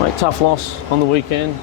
Mate, tough loss on the weekend.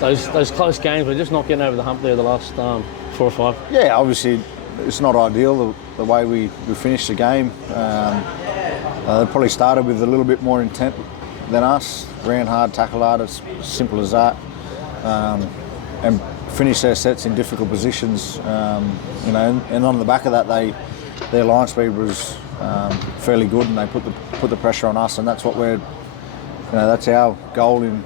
Those close games, we're just not getting over the hump there the last 4 or 5. Yeah, obviously it's not ideal the way we finished the game. They probably started with a little bit more intent than us. Ran hard, tackled hard, it's simple as that. And finished their sets in difficult positions. And on the back of that, their line speed was fairly good, and they put the pressure on us, and that's what that's our goal in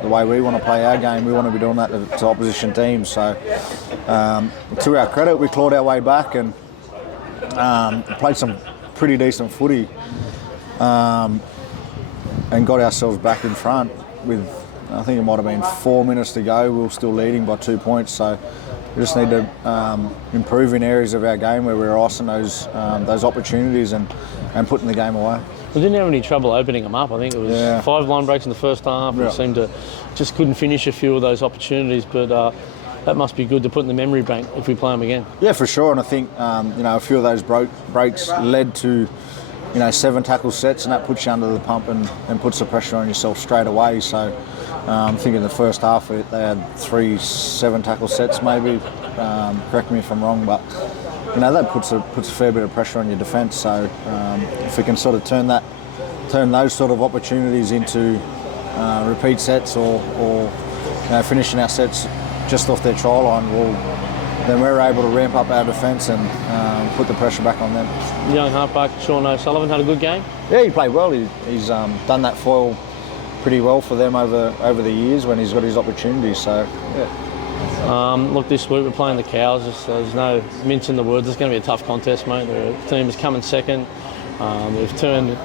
the way we want to play our game. We want to be doing that to opposition teams. So, to our credit, we clawed our way back and played some pretty decent footy, and got ourselves back in front with, I think it might have been 4 minutes to go. We were still leading by 2 points. So we just need to improve in areas of our game where we're icing those opportunities and putting the game away. We didn't have any trouble opening them up. I think it was 5 line breaks in the first half. Yeah. It seemed to just couldn't finish a few of those opportunities, but that must be good to put in the memory bank if we play them again. Yeah, for sure. And I think a few of those breaks led to 7 tackle sets, and that puts you under the pump and puts the pressure on yourself straight away. So I think in the first half they had 3 7 tackle sets maybe. Correct me if I'm wrong, but that puts a fair bit of pressure on your defence. So if we can sort of turn those sort of opportunities into repeat sets or finishing our sets just off their try line, then we're able to ramp up our defence and put the pressure back on them. Young halfback Sean O'Sullivan had a good game. Yeah, he played well. He's done that foil pretty well for them over the years when he's got his opportunities. So yeah. Look, this week we're playing the Cows. There's no mince in the words. It's going to be a tough contest, mate. The team is coming second. They've turned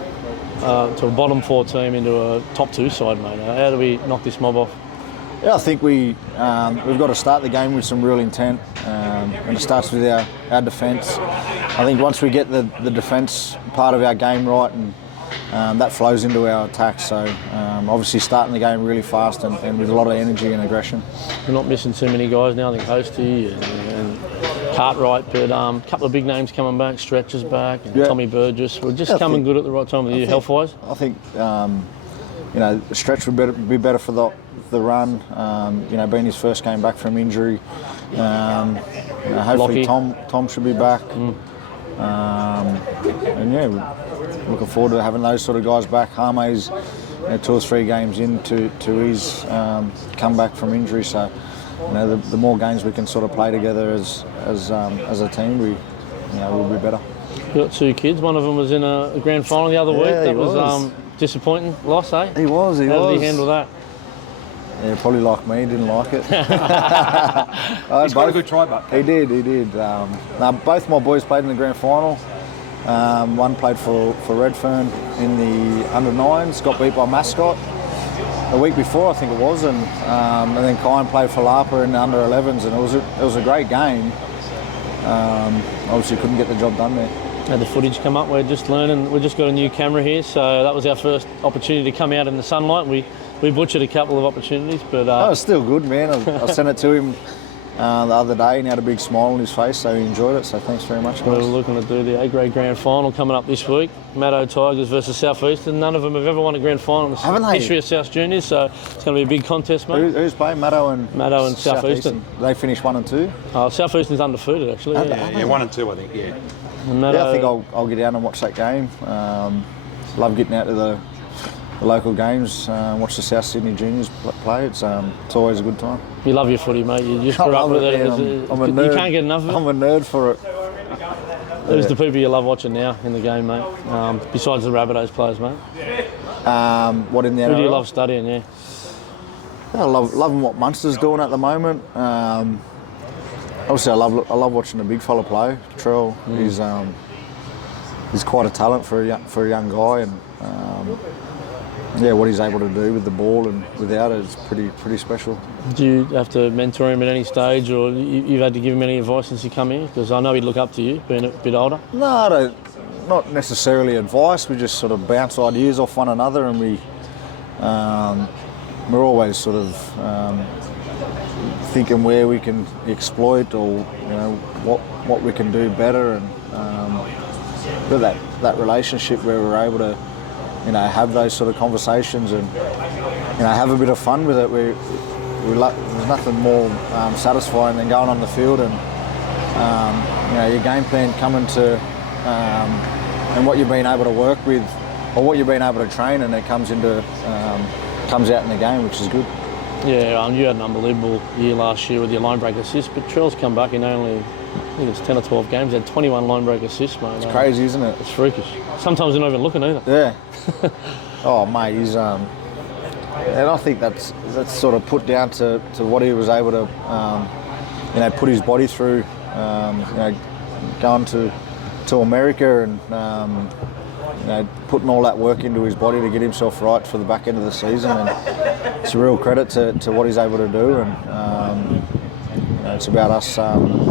to a bottom 4 team into a top 2 side, mate. How do we knock this mob off? Yeah, I think we've got to start the game with some real intent, and it starts with our defence. I think once we get the defence part of our game right, and that flows into our attack. So obviously starting the game really fast and with a lot of energy and aggression. We're not missing too many guys now. I think Hosty and Cartwright, but a couple of big names coming back. Stretcher's back, and Tommy Burgess. We're just coming good at the right time of the year, health-wise. I think Stretch would be better for the run. Being his first game back from injury. Hopefully Tom should be back. And yeah, we're looking forward to having those sort of guys back. Harme's 2 or 3 games into his comeback from injury. So the more games we can sort of play together as a team, we'll be better. You got 2 kids. One of them was in a grand final the other week. That was disappointing loss, eh? He was. How did he handle that? Yeah, probably like me, didn't like it. He's got a good try, but he did. Both my boys played in the grand final. One played for Redfern in the under-9s, got beat by Mascot a week before, I think it was, and then Kyan played for Lapa in the under-11s, and it was a great game. Obviously couldn't get the job done there. Had the footage come up. We're just learning. We've just got a new camera here, so that was our first opportunity to come out in the sunlight. We butchered a couple of opportunities, but it's still good, man. I sent it to him the other day, and he had a big smile on his face, so he enjoyed it. So thanks very much, guys. We're looking to do the A-grade grand final coming up this week. Maddo Tigers versus South Eastern. None of them have ever won a grand final in the history of South Juniors, so it's going to be a big contest, mate. Who's playing? Maddo and South Eastern. They finished 1 and 2. South Eastern's undefeated, actually. Yeah, 1 and 2, I think. Yeah. I think I'll get down and watch that game. Love getting out to the local games, watch the South Sydney Juniors play. It's always a good time. You love your footy, mate. You just grew up with it. I'm a nerd. You can't get enough of it. I'm a nerd for it. Who's the people you love watching now in the game, mate? Besides the Rabbitohs players, mate. What in the NRL? Who do you love studying? Yeah. I loving what Munster's doing at the moment. Obviously, I love watching the big fella play. Trell, he's quite a talent for a young guy, and what he's able to do with the ball and without it is pretty special. Do you have to mentor him at any stage, or you've had to give him any advice since he come here? Because I know he'd look up to you, being a bit older. No, I don't, not necessarily advice. We just sort of bounce ideas off one another, and we're always sort of thinking where we can exploit, or what we can do better, and that relationship where we're able to have those sort of conversations, and have a bit of fun with it. There's nothing more satisfying than going on the field and your game plan coming to and what you've been able to work with or what you've been able to train, and it comes out in the game, which is good. Yeah, you had an unbelievable year last year with your line break assist, but Trell's come back in only, I think it's 10 or 12 games, he had 21 line break assists, mate. It's crazy, isn't it? It's freakish. Sometimes they're not even looking either. Yeah. Oh, mate, he's and I think that's sort of put down to what he was able to, put his body through, going to America and, putting all that work into his body to get himself right for the back end of the season. And it's a real credit to what he's able to do. And it's about us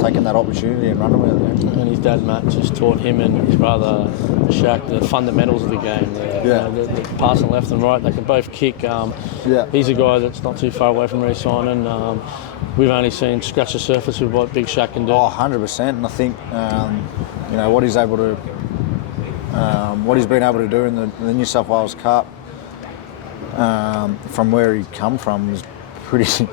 taking that opportunity and running with it. And his dad, Matt, just taught him and his brother, Shaq, the fundamentals of the game. The passing left and right, they can both kick. He's a guy that's not too far away from re-signing. We've only seen scratch the surface with what Big Shaq can do. Oh, 100%. And I think, what he's able to, what he's been able to do in the New South Wales Cup, from where he come from, is pretty.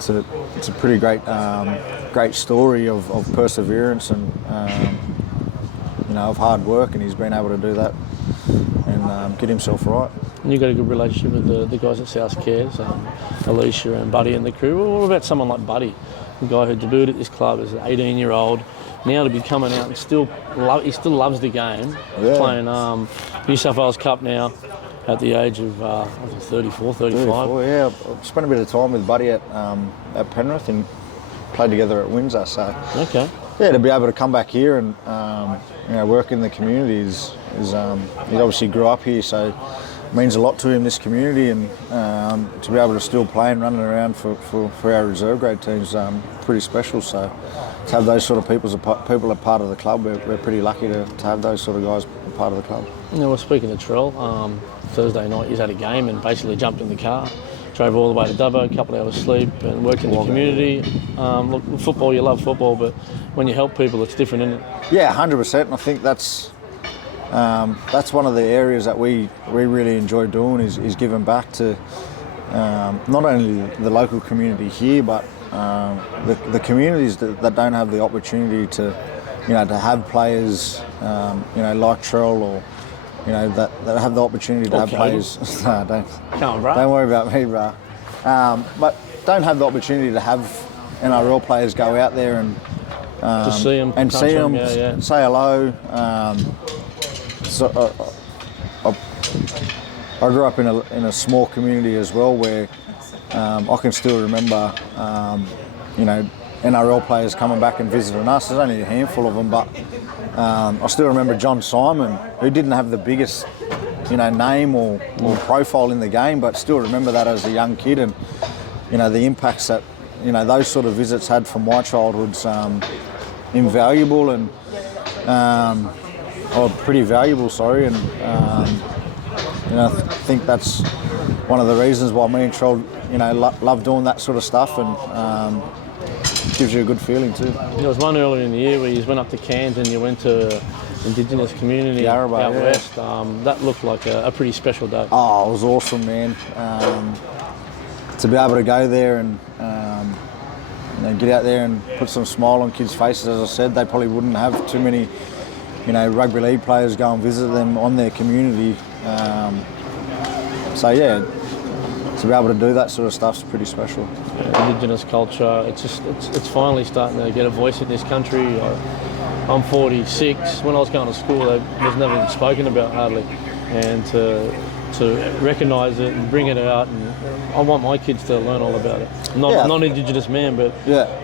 It's a pretty great story of perseverance and of hard work, and he's been able to do that and get himself right. And you've got a good relationship with the guys at South Cares, Alicia and Buddy and the crew. What about someone like Buddy, the guy who debuted at this club as an 18-year-old, now to be coming out and he still loves the game, playing New South Wales Cup now at the age of 34, 35. Yeah, I've spent a bit of time with Buddy at Penrith and played together at Windsor. So okay. Yeah, to be able to come back here and work in the community is he obviously grew up here, so it means a lot to him, this community, and to be able to still play and running around for our reserve grade teams, pretty special. So to have those sort of people a part of the club, we're pretty lucky to have those sort of guys a part of the club. Well, speaking of Trell, Thursday night he's had a game and basically jumped in the car, drove all the way to Dubbo, a couple of hours sleep, and worked in the community. Look, football, you love football, but when you help people, it's different, isn't it? Yeah, 100%. And I think that's one of the areas that we really enjoy doing is giving back to not only the local community here, but the communities that don't have the opportunity to have players like Trell, or that have the opportunity to have players. No, don't worry about me, bro. But don't have the opportunity to have NRL players go out there and to see them and say hello. I grew up in a small community as well, where I can still remember NRL players coming back and visiting us. There's only a handful of them, but I still remember John Simon, who didn't have the biggest name or profile in the game, but still remember that as a young kid, and the impacts that those sort of visits had from my childhood's invaluable and pretty valuable, sorry, and I think that's one of the reasons why me and Trell love doing that sort of stuff, and gives you a good feeling too. There was one earlier in the year where you went up to Cairns and you went to Indigenous community out west. That looked like a pretty special day. Oh, it was awesome, man. To be able to go there and get out there and put some smile on kids' faces. As I said, they probably wouldn't have too many rugby league players go and visit them on their community. So yeah, to be able to do that sort of stuff's pretty special. Indigenous culture, it's finally starting to get a voice in this country. I'm 46. When I was going to school, it was never spoken about hardly, and to recognise it and bring it out, and I want my kids to learn all about it. I'm not an Indigenous man, but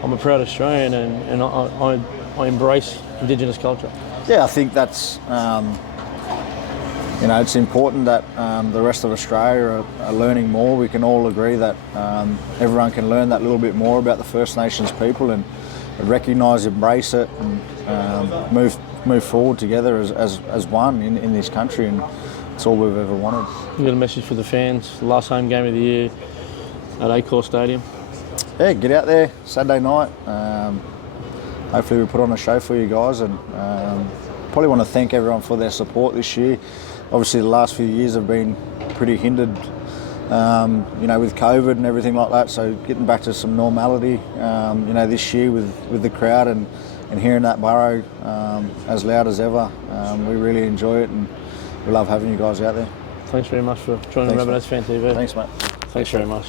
I'm a proud Australian, and I embrace Indigenous culture. Yeah, I think that's it's important that the rest of Australia are learning more. We can all agree that everyone can learn that little bit more about the First Nations people and recognise, embrace it, and move forward together as one in this country. And it's all we've ever wanted. You got a message for the fans? The last home game of the year at Accor Stadium. Yeah, get out there Saturday night. Hopefully we put on a show for you guys, and probably want to thank everyone for their support this year. Obviously the last few years have been pretty hindered you know, with COVID and everything like that. So getting back to some normality, you know, this year with the crowd and hearing that Burrow as loud as ever, we really enjoy it, and we love having you guys out there. Thanks very much for joining Rabbitohs Fan TV. Thanks, mate. Thanks very much.